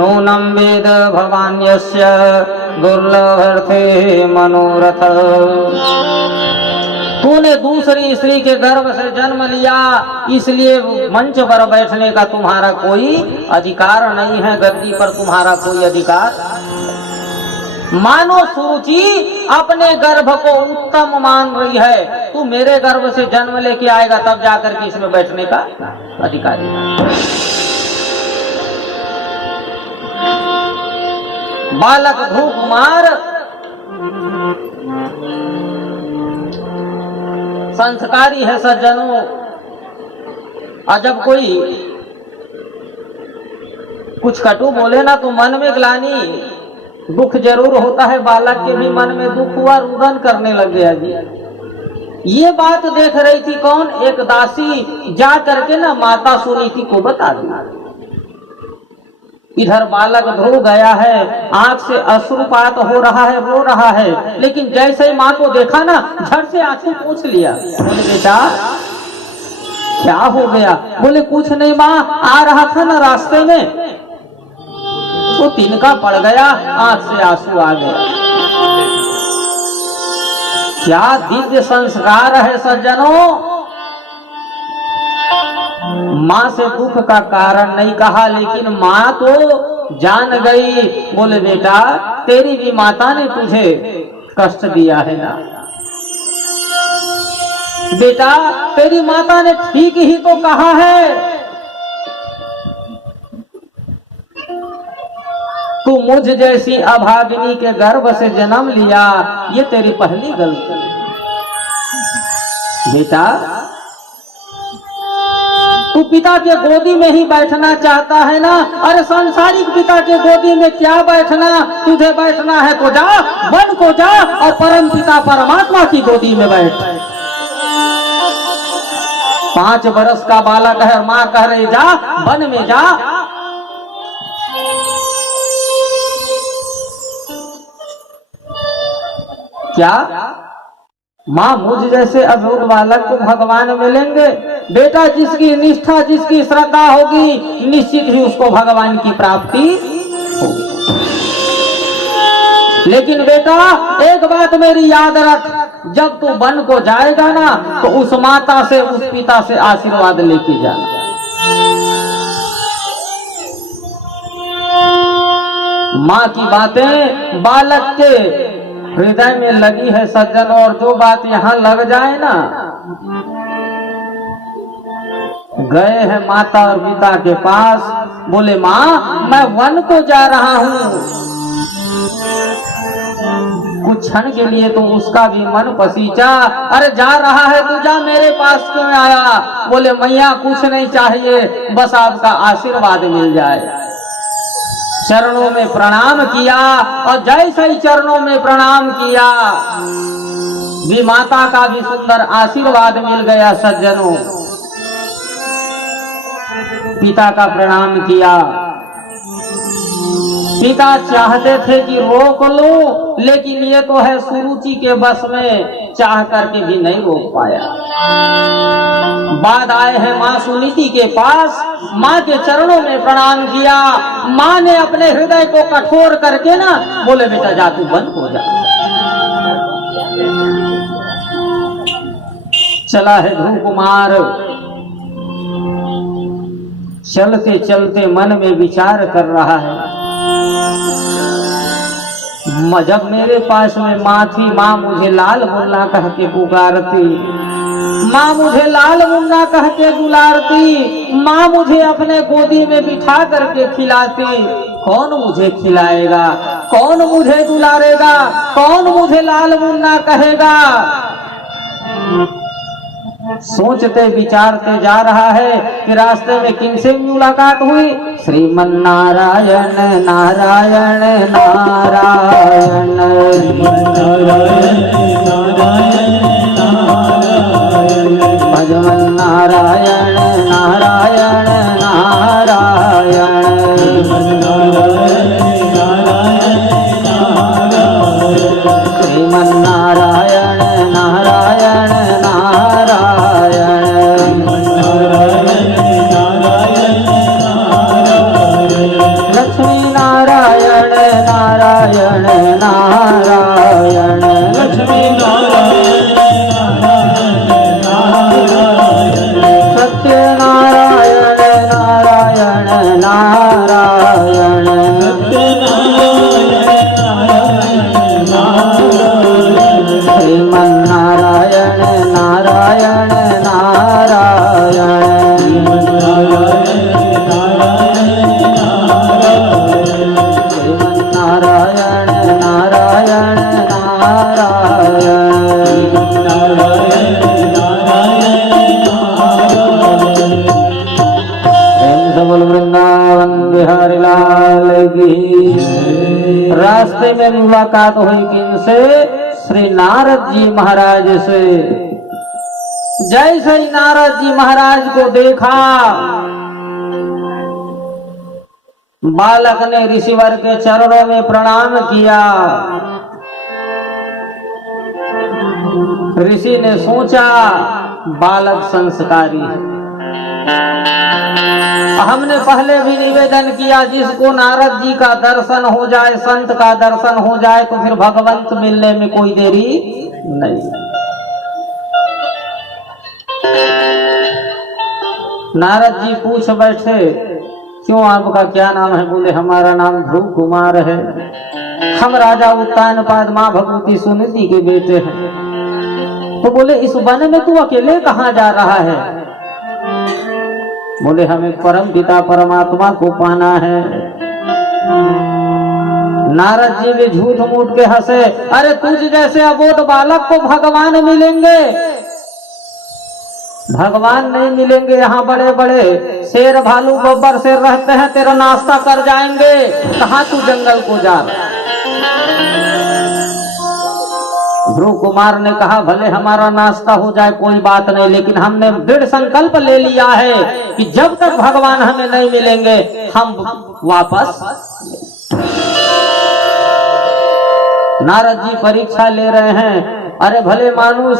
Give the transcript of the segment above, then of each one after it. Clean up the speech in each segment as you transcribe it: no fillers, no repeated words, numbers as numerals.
नूनं वेद भवान्यस्य दुर्लभर्थे मनोरथ। तूने दूसरी स्त्री के गर्भ से जन्म लिया, इसलिए मंच पर बैठने का तुम्हारा कोई अधिकार नहीं है, गद्दी पर तुम्हारा कोई अधिकार। मानो सुरुचि अपने गर्भ को उत्तम मान रही है, तू मेरे गर्भ से जन्म लेके आएगा तब जाकर के इसमें बैठने का अधिकारी है। बालक ध्रुव कुमार संस्कारी है सज्जनों, और जब कोई कुछ कटु बोले ना तो मन में ग्लानि दुख जरूर होता है। बालक के भी मन में दुख हुआ, रुदन करने लग गया जी। ये बात देख रही थी कौन? एक दासी जा करके ना माता सुनीति को बता दी। इधर बालक ध्रुव गया है, आंख से अश्रुपात हो रहा है, रो रहा है, लेकिन जैसे ही माँ को देखा ना झट से आंसू पोंछ लिया। बोले बेटा क्या हो गया? बोले कुछ नहीं माँ, आ रहा था ना रास्ते में तो तिनका पड़ गया, आंख से आंसू आ गया। क्या दिव्य संस्कार है सज्जनों। माँ से दुख का कारण नहीं कहा, लेकिन माँ तो जान गई। बोले बेटा तेरी भी माता ने तुझे कष्ट दिया है ना बेटा, तेरी माता ने ठीक ही तो कहा है। तू मुझ जैसी अभागिनी के गर्भ से जन्म लिया, ये तेरी पहली गलती बेटा। तू पिता के गोदी में ही बैठना चाहता है ना? अरे सांसारिक पिता के गोदी में क्या बैठना, तुझे बैठना है तो जा वन को जा और परम पिता परमात्मा की गोदी में बैठ। 5 बरस का बालक है, माँ कह रही जा वन में जा। क्या माँ मुझ जैसे अधूर बालक को भगवान मिलेंगे? बेटा जिसकी निष्ठा जिसकी श्रद्धा होगी निश्चित ही उसको भगवान की प्राप्ति होगी। लेकिन बेटा एक बात मेरी याद रख, जब तू वन को जाएगा ना तो उस माता से उस पिता से आशीर्वाद लेके जाना। माँ की बातें बालक के हृदय में लगी है सज्जन, और जो बात यहाँ लग जाए ना, गए हैं माता और पिता के पास। बोले माँ मैं वन को जा रहा हूँ। कुछ क्षण के लिए तो उसका भी मन पसीचा। अरे जा रहा है तू, जा, मेरे पास क्यों आया? बोले मैया कुछ नहीं चाहिए, बस आपका आशीर्वाद मिल जाए। चरणों में प्रणाम किया, और जैसे ही चरणों में प्रणाम किया भी माता का भी सुंदर आशीर्वाद मिल गया सज्जनों। पिता का प्रणाम किया। पिता चाहते थे कि रोक लो, लेकिन ये तो है सुरुचि के बस में, चाह करके भी नहीं रोक पाया। बाद आए हैं माँ सुनीति के पास, माँ के चरणों में प्रणाम किया। माँ ने अपने हृदय को कठोर करके ना बोले बेटा जा तू बंद हो जा। चला है ध्रुव कुमार, चलते चलते मन में विचार कर रहा है, जब मेरे पास में माँ थी, माँ मुझे लाल मुन्ना कह के पुकारती, माँ मुझे लाल मुन्ना कह के दुलारती, माँ मुझे अपने गोदी में बिठा करके खिलाती। कौन मुझे खिलाएगा, कौन मुझे दुलारेगा, कौन मुझे लाल मुन्ना कहेगा? सोचते विचारते जा रहा है कि रास्ते में किनसे मुलाकात हुई? श्रीमन नारायण नारायण नारायण, भजमन नारायण नारायण नारायण, श्रीमन नारायण नारायण नारायण, लक्ष्मी रास्ते में मुलाकात हुई किनसे? श्री नारद जी महाराज से। जैसे ही नारद जी महाराज को देखा, बालक ने ऋषिवर के चरणों में प्रणाम किया। ऋषि ने सोचा बालक संस्कारी है। हमने पहले भी निवेदन किया, जिसको नारद जी का दर्शन हो जाए, संत का दर्शन हो जाए, तो फिर भगवंत मिलने में कोई देरी नहीं। नारद जी पूछ बैठे, क्यों आपका क्या नाम है? बोले हमारा नाम ध्रुव कुमार है, हम राजा उत्तानपाद माँ भगवती सुनीति के बेटे हैं। तो बोले इस वन में तू अकेले कहाँ जा रहा है? बोले हमें परम पिता परमात्मा को पाना है। नारद जी भी झूठ मूठ के हंसे, अरे तुझ जैसे अबोध बालक को भगवान मिलेंगे? भगवान नहीं मिलेंगे, यहाँ बड़े बड़े शेर भालू बब्बर शेर रहते हैं, तेरा नाश्ता कर जाएंगे। कहाँ तू जंगल को जा रहा? ध्रुव कुमार ने कहा भले हमारा नाश्ता हो जाए कोई बात नहीं, लेकिन हमने दृढ़ संकल्प ले लिया है कि जब तक भगवान हमें नहीं मिलेंगे हम वापस। नारद जी परीक्षा ले रहे हैं, अरे भले मानुष,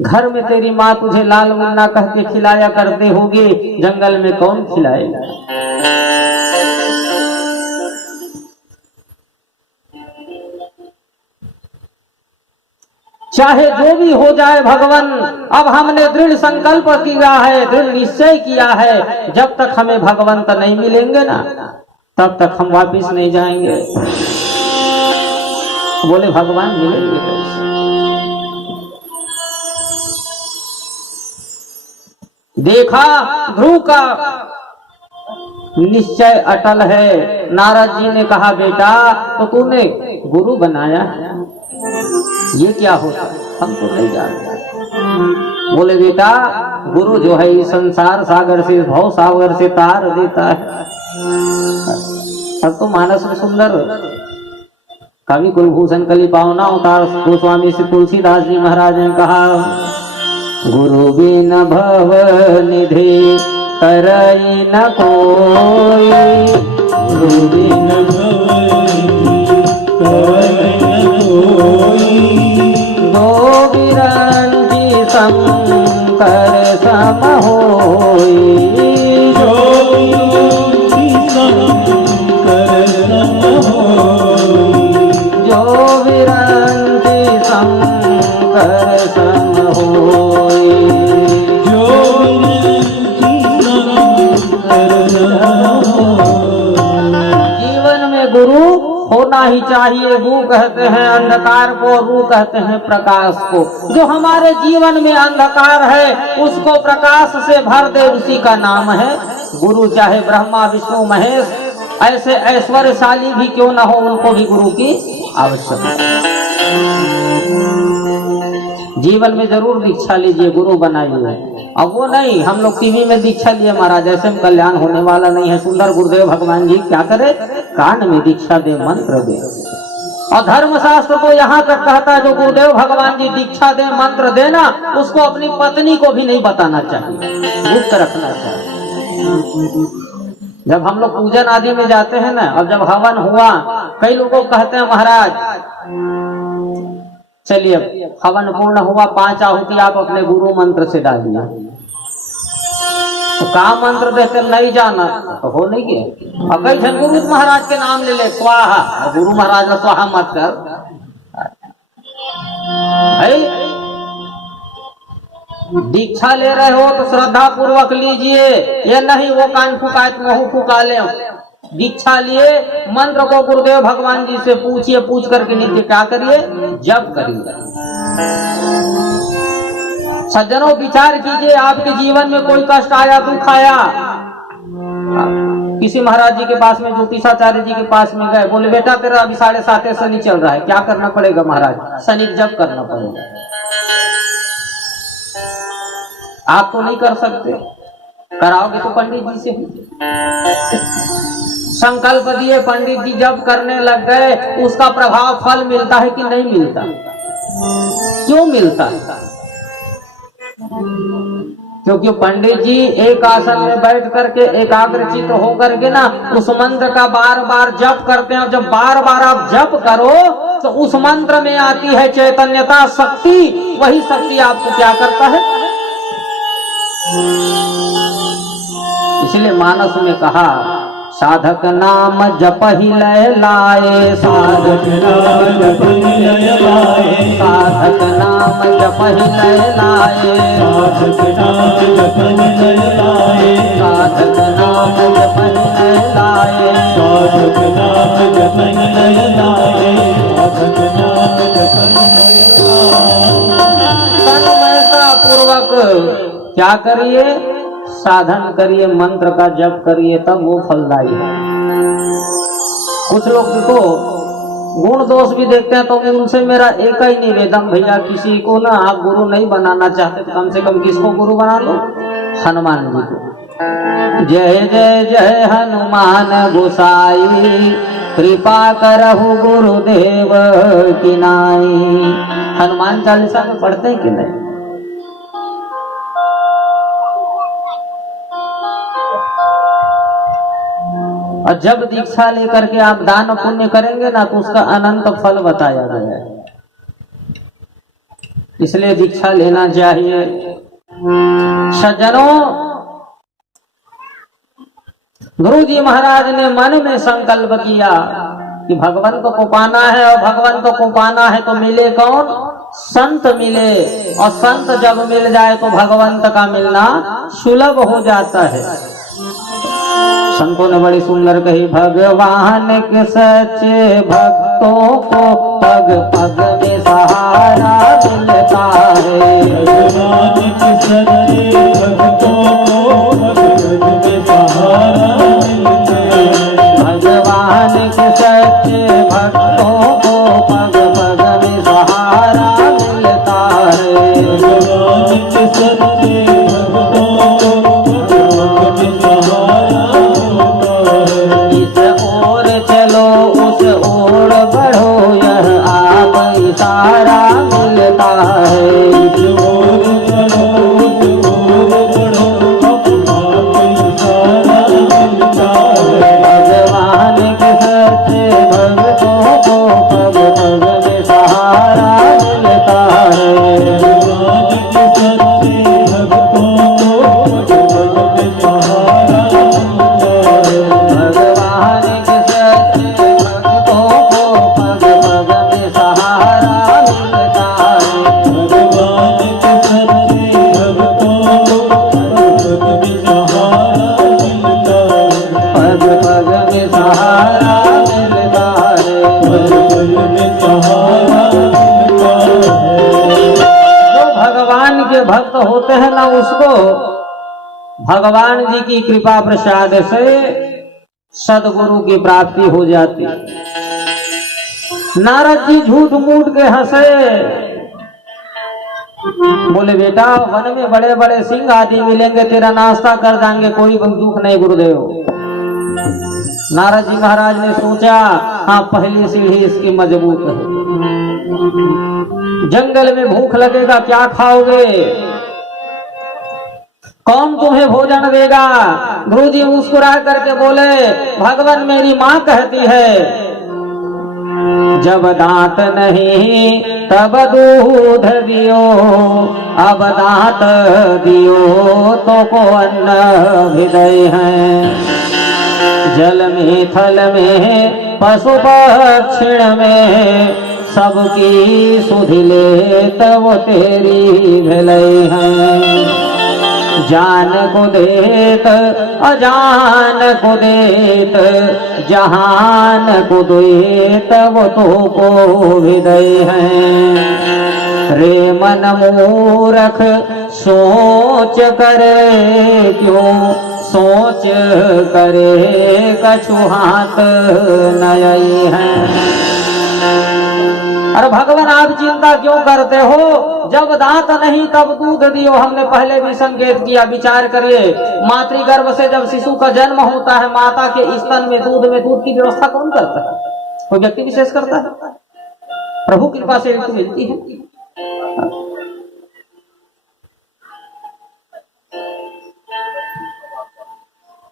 घर में तेरी माँ तुझे लाल मुन्ना कह के खिलाया करते होगे, जंगल में कौन खिलाएगा? चाहे जो भी हो जाए भगवान, अब हमने दृढ़ संकल्प किया है, दृढ़ निश्चय किया है, जब तक हमें भगवंत नहीं मिलेंगे ना, तब तक हम वापिस नहीं जाएंगे। बोले भगवान मिलेंगे कैसे? देखा ध्रुव का निश्चय अटल है। नारद जी ने कहा बेटा तो तूने गुरु बनाया, ये क्या होता? हम तो नहीं जानते। बोले बेटा गुरु जो है इस संसार सागर से, भव सागर से तार देता है। अब तो मानस में सुंदर कवि कुलभूषण कली पावना उतार गोस्वामी श्री तुलसीदास जी महाराज ने कहा, गुरु बिन भव निधि करई न कोई, गुरु बिन भव करई न कोई, दो बिरंजी शंकर सम होई, दो बिरंजी शंकर सम होई, जो बिरंजी शंकर सम होई, जो जीवन में गुरु होना ही चाहिए। रू कहते हैं अंधकार को, रू कहते हैं प्रकाश को। जो हमारे जीवन में अंधकार है उसको प्रकाश से भर दे, उसी का नाम है गुरु। चाहे ब्रह्मा विष्णु महेश ऐसे ऐश्वर्यशाली भी क्यों ना हो, उनको भी गुरु की आवश्यकता। जीवन में जरूर दीक्षा लीजिए, गुरु बनाइए। अब वो नहीं हम लोग टीवी में दीक्षा लिए महाराज, ऐसे में कल्याण होने वाला नहीं है। सुंदर गुरुदेव भगवान जी क्या करे, कान में दीक्षा दे, मंत्र दे। और धर्मशास्त्र तो यहाँ तक कहता है जो गुरुदेव भगवान जी दीक्षा दे, मंत्र देना, उसको अपनी पत्नी को भी नहीं बताना चाहिए, गुप्त रखना चाहिए। जब हम लोग पूजन आदि में जाते हैं ना, और जब हवन हुआ, कई लोगों कहते हैं महाराज चलिए हवन पूर्ण हुआ, 5 आहुति आप अपने गुरु मंत्र से डालिए। तो काम मंत्र देते नहीं जाना तो हो नहीं गया। और कई जन गुरु महाराज के नाम ले ले स्वाहा, गुरु महाराज ने स्वाहा मत कर। दीक्षा ले रहे हो तो श्रद्धा पूर्वक लीजिए, ये नहीं वो कान फुका मुंह फुका ले। दीक्षा लिए मंत्र को गुरुदेव भगवान जी से पूछिए, पूछ करके नित्य क्या करिए, जप करिए। सज्जनों विचार कीजिए, आपके जीवन में कोई कष्ट आया, दुख आया, किसी महाराज जी के पास में, ज्योतिषाचार्य जी के पास में गए, बोले बेटा तेरा अभी 7.5 शनि चल रहा है, क्या करना पड़ेगा महाराज? शनि जप करना पड़ेगा। आप तो नहीं कर सकते, कराओगे तो पंडित जी से। संकल्प दिए, पंडित जी जब करने लग गए, उसका प्रभाव फल मिलता है कि नहीं मिलता? क्यों मिलता है? क्योंकि पंडित जी एक आसन में बैठ करके एकाग्रचित्त होकर के ना उस मंत्र का बार बार जप करते हैं। और जब बार बार आप जप करो तो उस मंत्र में आती है चैतन्यता, शक्ति। वही शक्ति आपको क्या करता है? इसलिए मानस में कहा, साधक नाम जप ही लय लाए, साधक नाम जप ही लय लाए, साधक नाम जप ही लय लाए, साधक नाम जप ही लय लाए, साधक नाम जप ही लय लाए, साधक नाम जप ही लय लाए, साधक नाम जप ही लय लाए। तन्मयता पूर्वक क्या करिए? साधन करिए, मंत्र का जप करिए, तब वो फलदायी है। कुछ लोग देखो गुण दोष भी देखते हैं, तो उनसे मेरा एक ही निवेदन, भैया किसी को ना आप गुरु नहीं बनाना चाहते तो कम से कम किसको गुरु बना लो? हनुमान जी को। जय जय जय हनुमान गोसाई, कृपा करहु गुरुदेव की नाई। हनुमान चालीसा में पढ़ते हैं कि नहीं? और जब दीक्षा लेकर के आप दान पुण्य करेंगे ना तो उसका अनंत फल बताया गया है। इसलिए दीक्षा लेना चाहिए। सज्जनों, गुरु जी महाराज ने मन में संकल्प किया कि भगवंत को पाना है, और भगवंत को पाना है तो मिले कौन? संत मिले। और संत जब मिल जाए तो भगवंत का मिलना सुलभ हो जाता है। संतों ने बड़ी सुंदर कही, भगवान के सच्चे भक्तों को पग पग में सहारा मिलता है। भगवान के सच्चे भक्तों को पग पग में सहारा मिलता है। भगवान के सच्चे भक्तों को पग पग में सहारा मिलता है। भगवान के सच्चे भक्तों को पग पग में सहारा, चलो उस ओर बढ़ो, यह आप इशारा मिलता है। इस ओर चलो उस ओर बढ़ो, आप इशारा मिलता है। भगवान के सच्चे भक्तों को पग पग में सहारा मिलता है। भगवान के सच्चे भक्तों को पग पग में सहारा मिलता है। भगवान भक्त होते हैं ना, उसको भगवान जी की कृपा प्रसाद से सदगुरु की प्राप्ति हो जाती। नारद जी झूठ मूठ के हंसे, बोले बेटा वन में बड़े बड़े सिंह आदि मिलेंगे, तेरा नाश्ता कर देंगे, कोई दुख नहीं गुरुदेव। नारद जी महाराज ने सोचा, हाँ पहली सीढ़ी इसकी मजबूत है। जंगल में भूख लगेगा, क्या खाओगे? कौन तुम्हें भोजन देगा? गुरुजी मुस्कुरा करके बोले, भगवान मेरी माँ कहती है, जब दांत नहीं तब दूध दियो, अब दांत दियो तो को अन्न हृदय है। जल में थल में पशु पक्षिण में सबकी सुधि लेत वो तेरी भलाई है। जान को देत अजान को देत, जहान को देत वो तो को हृदय है। रे मन मूरख सोच करे क्यों, सोच करे कछु हाथ नई है। अरे भगवान आप चिंता क्यों करते हो, जब दांत नहीं तब दूध दियो। हमने पहले भी संकेत किया, विचार करिए, मातृगर्भ से जब शिशु का जन्म होता है, माता के स्तन में दूध की व्यवस्था कौन करता है? कोई व्यक्ति विशेष करता है? प्रभु कृपा से मिलती है।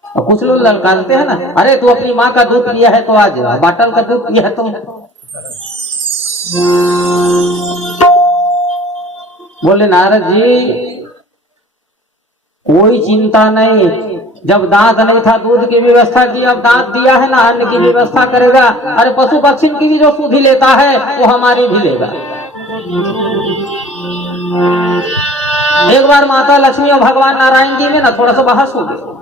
और कुछ लोग ललकारते हैं ना, अरे तू अपनी माँ का दूध लिया है तो आज बाटल का दूध लिया है तो। बोले नारद जी कोई चिंता नहीं, जब दांत नहीं था दूध की व्यवस्था की, अब दांत दिया है ना अन्न की व्यवस्था करेगा। अरे पशु पक्षी की भी जो सुधि लेता है वो हमारी भी लेगा। एक बार माता लक्ष्मी और भगवान नारायण जी में ना थोड़ा सा बहस हो गई।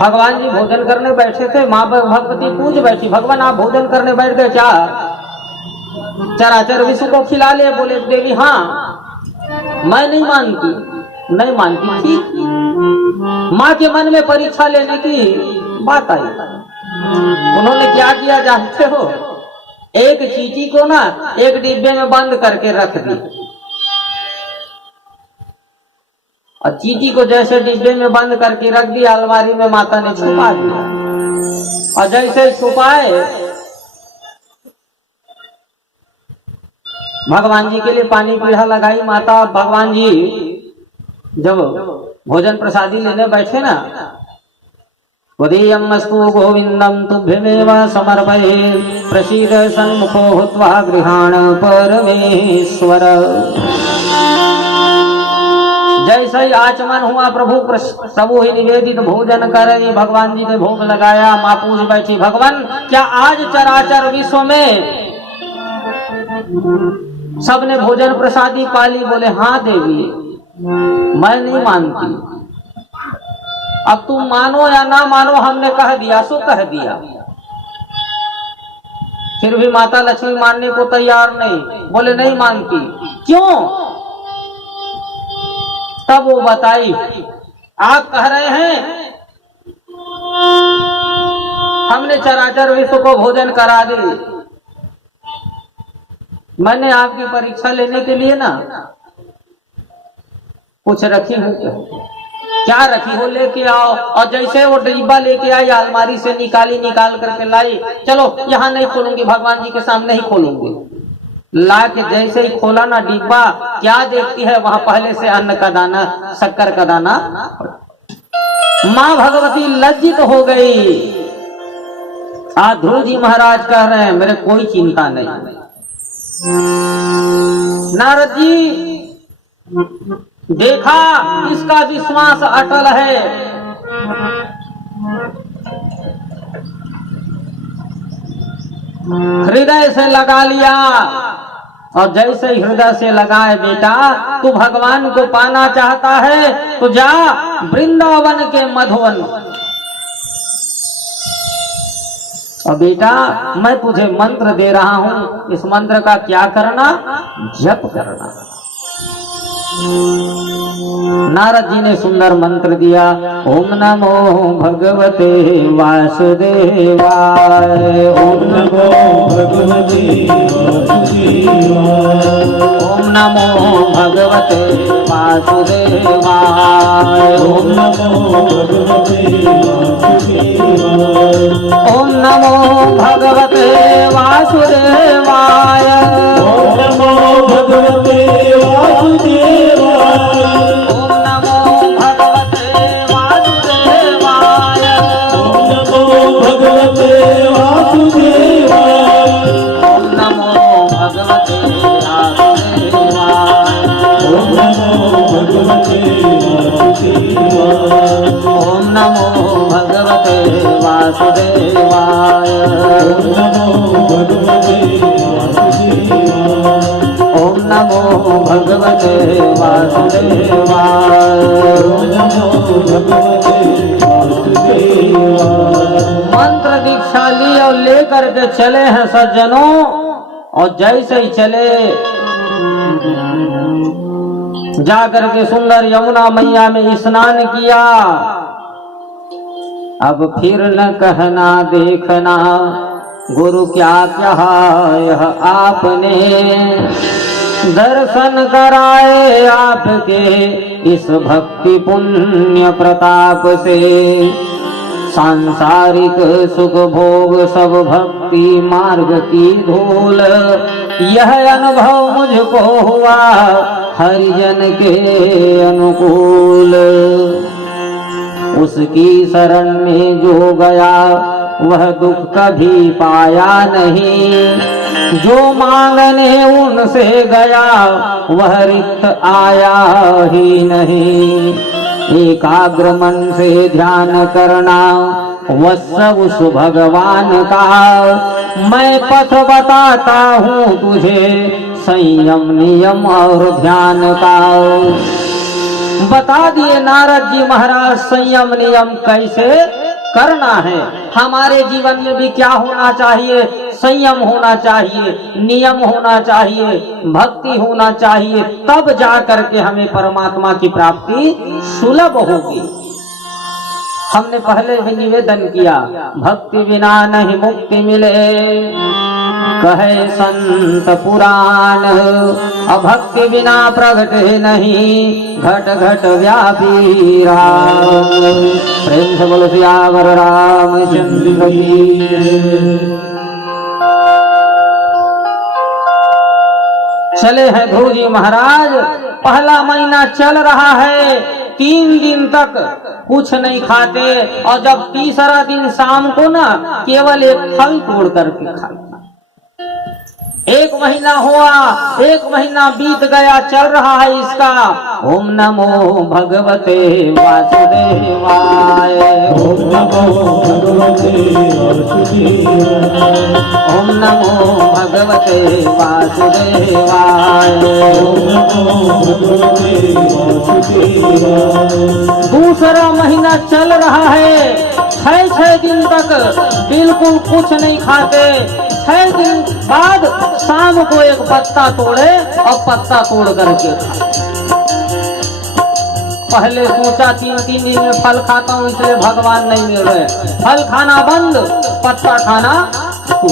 भगवान जी भोजन करने बैठे थे, माँ भगवती पूज बैठी, भगवान आप भोजन करने बैठ गए क्या? चराचर विश्व को खिला ले। बोले देवी हाँ, मैं नहीं मानती। ठीक, माँ के मन में परीक्षा लेने की बात आई। उन्होंने क्या किया जानते हो? एक चींटी को ना एक डिब्बे में बंद करके रख दी, और चींटी को जैसे डिब्बे में बंद करके रख दिया, अलमारी में माता ने छुपा दिया। और जैसे छुपाए, भगवान जी के लिए पानी पीढ़ा लगाई माता। भगवान जी जब भोजन प्रसादी लेने बैठे ना, उदीयमस्तु गोविंदम तुभ्यमेव समर्पये, प्रसीद सन्मुखो हुत्वा गृहाण परमेश्वर। जैसे ही आचमन हुआ, प्रभु सबू ही निवेदित भोजन करे। भगवान जी ने भोग लगाया, माँ पूज बैठी, भगवान क्या आज चराचर विश्व में सबने भोजन प्रसादी पाली? बोले हाँ देवी, मैं नहीं मानती। अब तुम मानो या ना मानो, हमने कह दिया सो कह दिया। फिर भी माता लक्ष्मी मानने को तैयार नहीं, बोले नहीं मानती। क्यों? तब वो बताई, आप कह रहे हैं हमने चराचर विश्व को भोजन करा दी। मैंने आपकी परीक्षा लेने के लिए ना कुछ रखी हूं। क्या रखी हो? लेके आओ। और जैसे वो डिब्बा लेके आई, अलमारी से निकाल करके लाई। चलो यहाँ नहीं खोलूंगी, भगवान जी के सामने ही खोलूंगी। ला के जैसे ही खोला ना डिब्बा, क्या देखती है वहां पहले से अन्न का दाना, शक्कर का दाना। माँ भगवती लज्जित हो गई। आज ध्रुव जी महाराज कह रहे हैं मेरे कोई चिंता नहीं। नारद जी देखा, इसका विश्वास अटल है। हृदय से लगा लिया, और जैसे ही हृदय से लगाए, बेटा तू भगवान को पाना चाहता है तो जा वृंदावन के मधुवन। और बेटा मैं तुझे मंत्र दे रहा हूं, इस मंत्र का क्या करना? जप करना। नारद जी ने सुंदर मंत्र दिया, ओम नमो भगवते वासुदेवाय, ओम नमो भगवते वासुदेवाय, ओम नमो भगवते वासुदेवाय, ओम नमो भगवते वासुदेवाय, ओम नमो भगवते वासुदेवाय, ओम नमो भगवते वासुदेवाय, ओम नमो भगवते वासुदेवाय, ओम नमो भगवते वासुदेवाय, ओम नमो भगवते वासुदेवाय, ओम नमो भगवते वासुदेवाय, ओम नमो भगवते वासुदेवाय, ओम नमो भगवते वासुदेवाय, ओम नमो भगवते वासुदेवाय, ओम नमो भगवते वासुदेवाय। मंत्र दीक्षा ली और लेकर के चले हैं सज्जनों। और जैसे ही चले, जाकर के सुंदर यमुना मैया में स्नान किया। अब फिर न कहना देखना, गुरु क्या कहा यह आपने, दर्शन कराए आपके इस भक्ति पुण्य प्रताप से। सांसारिक सुख भोग सब भक्ति मार्ग की धूल, यह अनुभव मुझको हुआ हरिजन के अनुकूल। उसकी शरण में जो गया वह दुख कभी पाया नहीं, जो मांगने उनसे गया वह रिक्त आया ही नहीं। एकाग्र मन से ध्यान करना वत्स उस भगवान का, मैं पथ बताता हूँ तुझे संयम नियम और ध्यान का। बता दिए नारद जी महाराज संयम नियम कैसे करना है। हमारे जीवन में भी क्या होना चाहिए, संयम होना चाहिए, नियम होना चाहिए, भक्ति होना चाहिए, तब जा करके हमें परमात्मा की प्राप्ति सुलभ होगी। हमने पहले भी निवेदन किया, भक्ति बिना नहीं मुक्ति मिले, कहे संत पुराण, अभक्ति बिना प्रगटे नहीं, घट घट व्यापी राम। प्रेम से बोलो सियावर रामचंद्र की। चले हैं ध्रुव जी महाराज, पहला महीना चल रहा है, 3 दिन तक कुछ नहीं खाते, और जब तीसरा दिन शाम को ना केवल एक फल तोड़ करके खाते। 1 महीना हुआ, 1 महीना बीत गया, चल रहा है इसका। ओम नमो भगवते वासुदेवाय, ओम नमो भगवते वासुदेवाय, ओम नमो भगवते वासुदेवाय, ओम नमो भगवते वासुदेवाय। दूसरा महीना चल रहा है, 6 दिन तक बिल्कुल कुछ नहीं खाते। 6 दिन बाद शाम को एक पत्ता तोड़े और पत्ता तोड़ करके पहले सोचा 3 दिन में फल खाता हूँ इसलिए भगवान नहीं मिल रहे, फल खाना बंद, पत्ता खाना शुरू।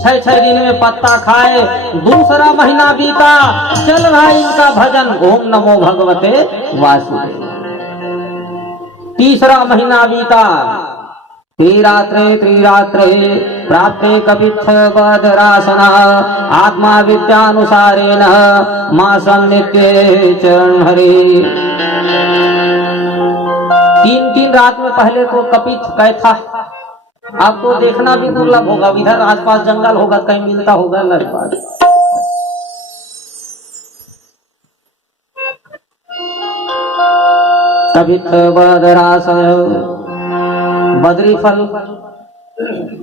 6 दिन में पत्ता खाए। दूसरा महीना बीता, चल रहा इनका भजन, ओम नमो भगवते वासुदेव। तीसरा महीना बीता, त्रिरात्रे प्राप्ते कपित्थ बदरासना, आत्मा विद्यानुसारेण मासं नित्ये चरण हरे। 3 रात में पहले तो कपित्थ कैथा, अब तो देखना भी दुर्लभ होगा, इधर आसपास जंगल होगा, कहीं मिलता होगा लगभग। कपित्थ बदरासय, बद्री फल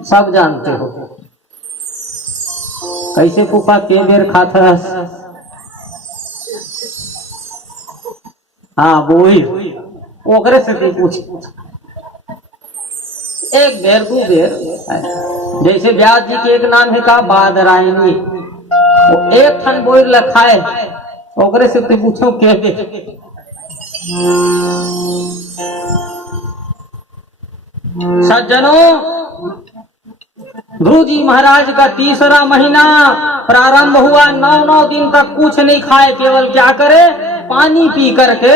सब जानते हो, कैसे फूफा के बेर खाता है। हाँ वही ओकरे से पूछ, 1 बेर 2 बेर, जैसे व्यास जी के एक नाम है का बादरायणी, वो 1 ठन बोर लखाए, ओकरे से पूछो के बेर। सज्जनों, ध्रुव जी महाराज का तीसरा महीना प्रारंभ हुआ। 9 दिन तक कुछ नहीं खाए, केवल क्या करे, पानी पी करके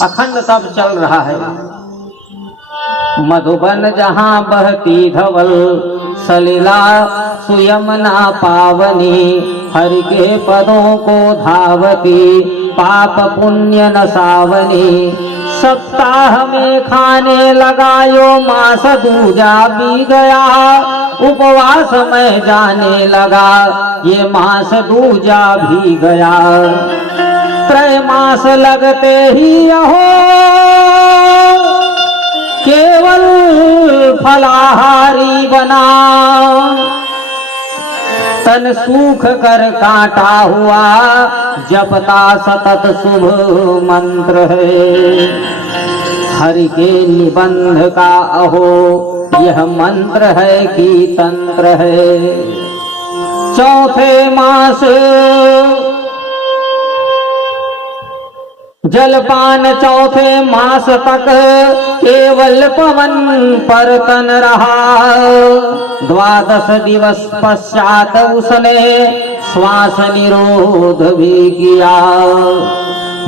अखंड तब चल रहा है। मधुबन जहाँ बहती धवल, सलिला सुयमना पावनी, हरि के पदों को धावती, पाप पुण्य नसावनी। सप्ताह में खाने लगायो, मास दूजा भी गया, उपवास में जाने लगा, ये मास दूजा भी गया। 3 मास लगते ही यहो केवल फलाहारी बना, तन सूख कर काटा हुआ, जपता सतत शुभ मंत्र है। हरि के निबंध का अहो यह मंत्र है कि तंत्र है। 4थे मास जलपान चौथे मास तक केवल पवन पर तन रहा। 12 दिवस पश्चात उसने श्वास निरोध भी किया।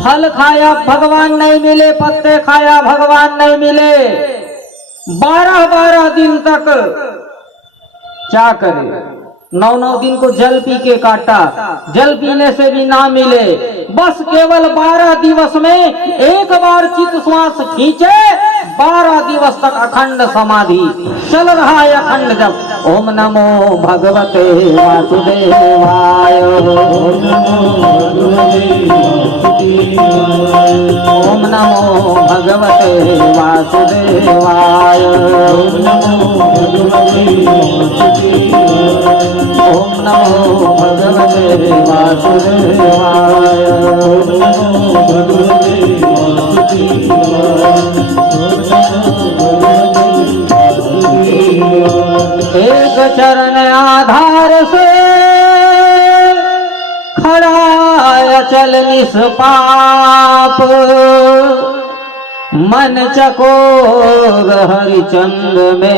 फल खाया भगवान नहीं मिले, पत्ते खाया भगवान नहीं मिले। 12 दिन तक क्या करे, 9 दिन को जल पी के काटा, जल पीने से भी ना मिले। बस केवल 12 दिवस में एक बार चित श्वास खींचे, 12 दिवस तक अखंड समाधि चल रहा है। अखंड जब ओम नमो भगवते वासुदेवाय, ओम नमो भगवते वासुदेवाय, ओम नमो भगवते वासुदेवाय। एक चरण आधार से खड़ा अचल निष्पाप, मन चकोर हरिचंद्र में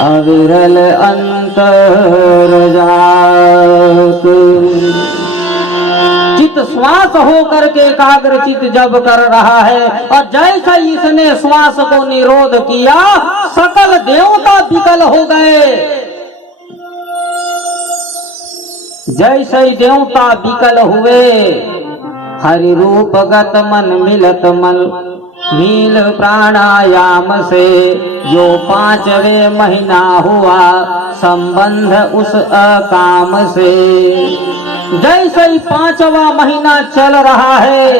अविरल अंतर जात। चित श्वास हो करके एकाग्र चित जब कर रहा है, और जैसा इसने श्वास को निरोध किया, सकल देवता विकल हो गए। जैसे ही देवता विकल हुए, हरि रूप गत मन मिलत मल मील प्राणायाम से, जो 5वें महीना हुआ संबंध उस अकाम से। जैसे ही 5वां महीना चल रहा है,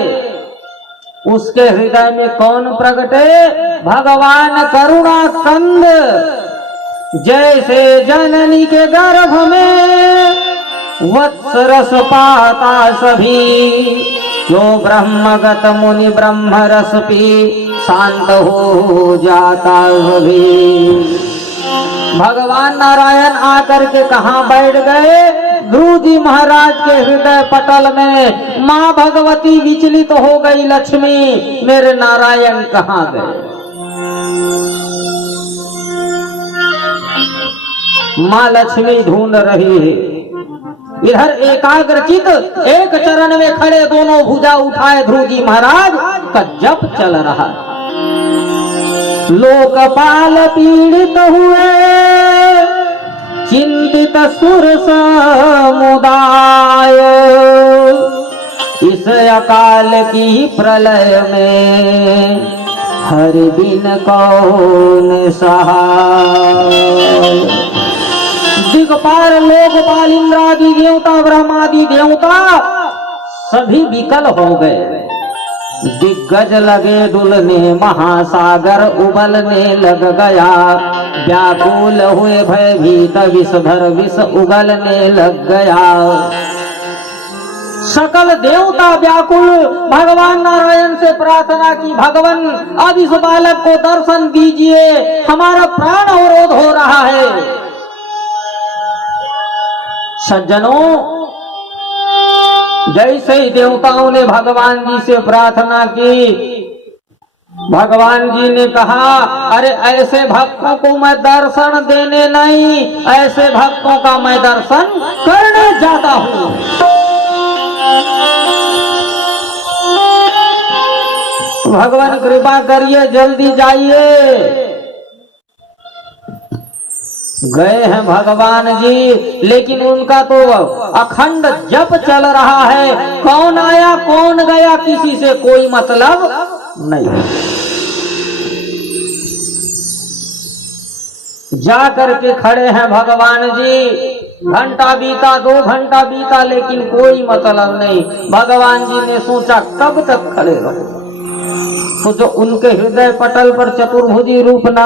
उसके हृदय में कौन प्रगटे? भगवान करुणा कंद। जैसे जननी के गर्भ में वत्स रस पाता सभी, जो ब्रह्मगत मुनि ब्रह्म रस पी शांत हो जाता भी। भगवान नारायण आकर के कहाँ बैठ गए? ध्रुव जी महाराज के हृदय पटल में। माँ भगवती विचलित हो गई, लक्ष्मी मेरे नारायण कहाँ गए? माँ लक्ष्मी ढूंढ रही है। इधर एकाग्रचित एक चरण में खड़े, दोनों भुजा उठाए ध्रुव जी महाराज का जप चल रहा है। लोकपाल पीड़ित हुए, चिंतित सुर समुदाय, इस अकाल की प्रलय में हरि बिन कौन सहाय। दिगपाल लोकपाल इंद्रादि देवता ब्रह्मादि देवता सभी विकल हो गए। दिग्गज लगे डुलने, महासागर उबलने लग गया। व्याकुल हुए भयभीत, विषधर विष उगलने लग गया। सकल देवता व्याकुल भगवान नारायण से प्रार्थना की, भगवान अब इस बालक को दर्शन दीजिए, हमारा प्राण अवरोध हो रहा है। सज्जनों, जैसे ही देवताओं ने भगवान जी से प्रार्थना की, भगवान जी ने कहा, अरे ऐसे भक्तों को मैं दर्शन देने नहीं, ऐसे भक्तों का मैं दर्शन करने जाता हूँ। भगवान कृपा करिए, जल्दी जाइए। गए हैं भगवान जी, लेकिन उनका तो अखंड जप चल रहा है। कौन आया कौन गया किसी से कोई मतलब नहीं। जा करके खड़े हैं भगवान जी। घंटा बीता, 2 घंटा बीता, लेकिन कोई मतलब नहीं। भगवान जी ने सोचा कब तक खड़े रहो, तो जो उनके हृदय पटल पर चतुर्भुजी रूप ना